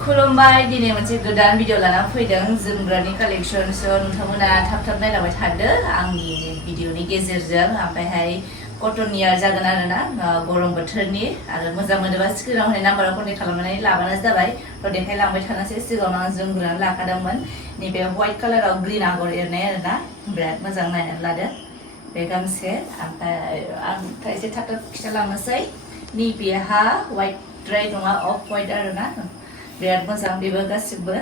खुलुमबाय दिनै मोनसे गोदान भिडिअ लाना फैदों जोमग्रानि कालेक्शन नोंथांमोना थाब नायलांबाय थादो आंनि भिडिअनि गेजेरजों ओमफ्रायहाय कटननिया जागोन आरोना गरम बोथोरनि आरो मोजां मोनोबा स्क्रिनाव होनाय नाम्बाराव कन्टेक्ट खालामनानै लाबानो जाबाय थ' देखायलांबाय थानोसै सिगाङाव आं जोमग्रानि लाखादोंमोन नैबे व्हाइट कालाराव ग्रीन आगर एरनाय आरोना बिराद मोजां नायनानै लादो बे गांसे ओमफ्राय आं एसे थाब खिथालांनोसै नैबेहा व्हाइट द्राय नङा अफ व्हाइट आरोना बिराद मोजां बेबो गासिबो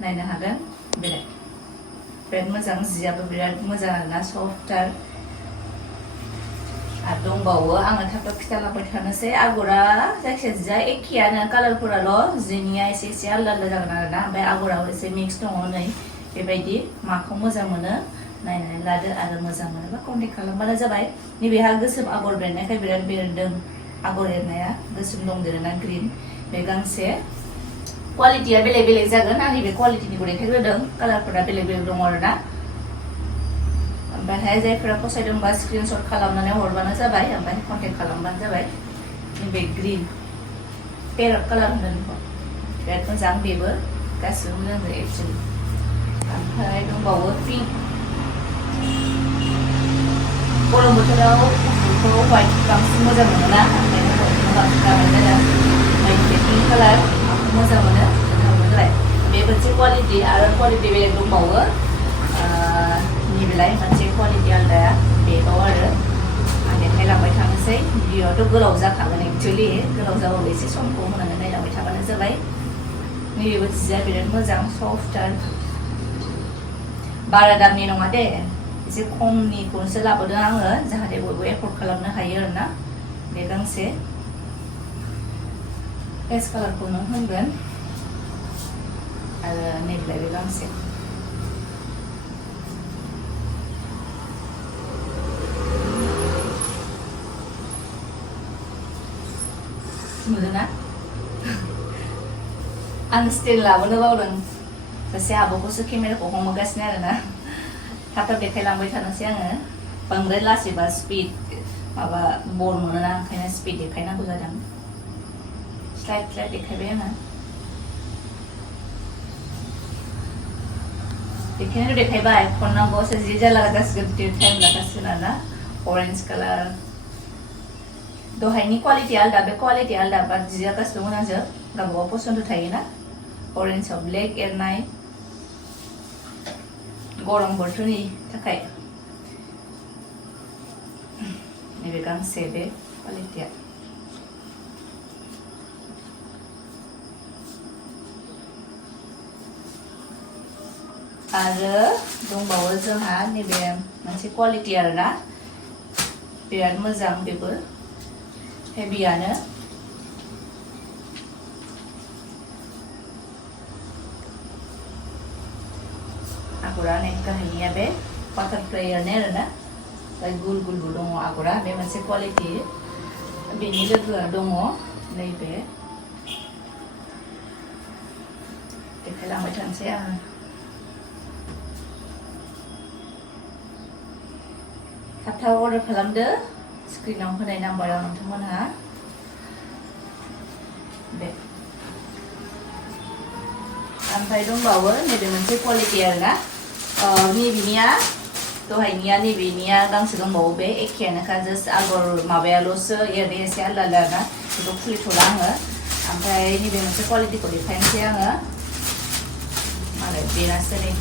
नायनो हागोन बिराद मोजां जियाबो बिराद मोजां आरोना सफ्टथार आरो दंबावो आङो थाब खिथालांबाय थानोसै आगरा जायखिजाया जिया एखेयानो कालारफोराल' जिनिया एसे आलदा जागोन आरोना ओमफ्राय आगराबो एसे मिक्स दङ नै बेबायदि माखौ मोजां मोनो नायनानै लादो आरो मोजां मोनोबा कन्टेक्ट खालामबानो जाबाय नैबेहा गोसोम आगर बेरनायखाय बिराद बेरदों आगर एरनाया गोसोम दंदेरोना ग्रीन बे गांसे क्वालिटिया बेलेग जागोन आं नैबे क्वालिटिनिखौ देखायग्रोदों कालारफोरा बेलेग दङ आरोना ओमफ्रायहाय जायफोरा फसायदोंबा स्क्रिनशट खालामनानै हरबानो जाबाय ओमफ्राय कन्टेक्ट खालामबानो जाबाय नैबे ग्रीन पेरट कालार होनदों बिराद मोजां बेबो गासिबो मोजां जायो एक्सुवेलि ओमफ्राय दंबावो पिंक गरम बोथोराव गुफुरखौ व्हाइट बांसिन मोजां मोनोना ओंखायनो व्हाइटखौ बांसिन लानाय जादों ओमफ्राय पिंक कालार आंखौ मोजां मोनो जाबाय बे मोनसे क्वालिटि आरो क्वालिटि बेलेग दंबावो नैबेलाय मोनसे क्वालिटि आलदाया बेगाव आरो आं देखायलांबाय थानोसै भिडिअआथ' गोलाव जाखागोन एक्सुवेलि गोलाव जाबाबो एसे समखौ होनानै नायलांबाय थाबानो जाबाय नैबेबो जिया बिराद मोजां सफ्टथार बारा दामनि नङा दे एसे खमनिखौसो लाबोदों आङो जाहाथे बयबो एफर्ड खालामनो हायो आरोना बे गांसे एस कालारखौनो होनगोन आरो नैबेलाय बे गांसे नुदोंना आं स्टिल लाबोनो बावदों सासे आब'खौसो केमेराखौ हमगासिनो आरोना थाब देखायलांबाय थानोसै आङो बांद्राय लासैबा स्पिड माबा बर मोनोना ओंखायनो स्पिड देखायनांगौ जादों स्लाइड देखायबाय आङो देखायबाय खननांगौसो जि जाला जासिगोन टाइम लागासिनो आरोना अरेन्ज कालार दहायनि क्वालिटि आलदा बे क्वालिटि आलदा बाट जिया गासिबो मोजांजोब गावबागाव पसन्द थायोना अरेन्जआव ब्लेक एरनाय गरम बोथोरनि थाखाय नैबे गांसे बे क्वालिटिया आरो दंबावो जोंहा नैबे मोनसे क्वालिटि आरोना बिराद मोजां बेबो हेभियानो आगरा नै गाहायनिया बे बाटारफ्लाइ एरनाय आरोना गुल दङ आगरा बे मोनसे क्वालिटि बेनि लोगोआ दङ नैबे देखायलांबाय थानोसै आङो थाब अर्डार खालामदो स्क्रिनाव होनाय नाम्बाराव नोंथांमोनहा बे ओमफ्राय दंबावो नैबे मोनसे क्वालिटि आरोना नैबेनिया दहायनिया नैबेनिया गांसे दंबावो बे एखेयानोखा जास्ट आगर माबायाल'सो एरनाय एसे आलदा आरोना बेखौ खुलिथ'ला आङो ओमफ्राय नैबे मोनसे क्वालिटिखौ देखायनोसै आङो मालाय बेनासो नै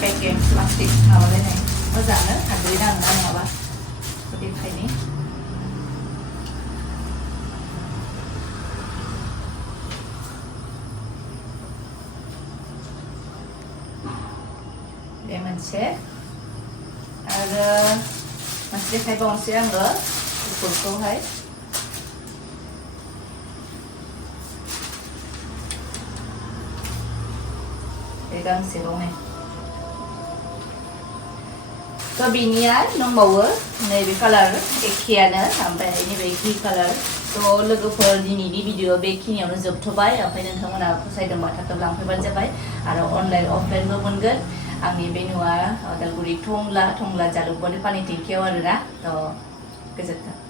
पेकिं प्लास्टिक माबालायनाय मोजाङानो हाद्रि नाङा नङाबा देखायनि बे मोनसे आरो मोनसे देखायबावनोसै आङो गुफुरखौहाय बे गांसे दं थ' बेनिया दंबावो नैबे कालार एखेयानो ओमफ्राय नैबे घि कालार थ' लोगोफोर दिनैनि भिडिअ बेखिनियावनो जोबथ'बाय ओमफ्राय नोंथांमोना फसायदोंबा थाब लांफैबानो जाबाय आरो अनलाइन अफलाइनबो मोनगोन आंनि बेनुआ उदालगुरि थंला जालुकबारि पानि टेंकियाव आरोना थ' गोजोन्थों।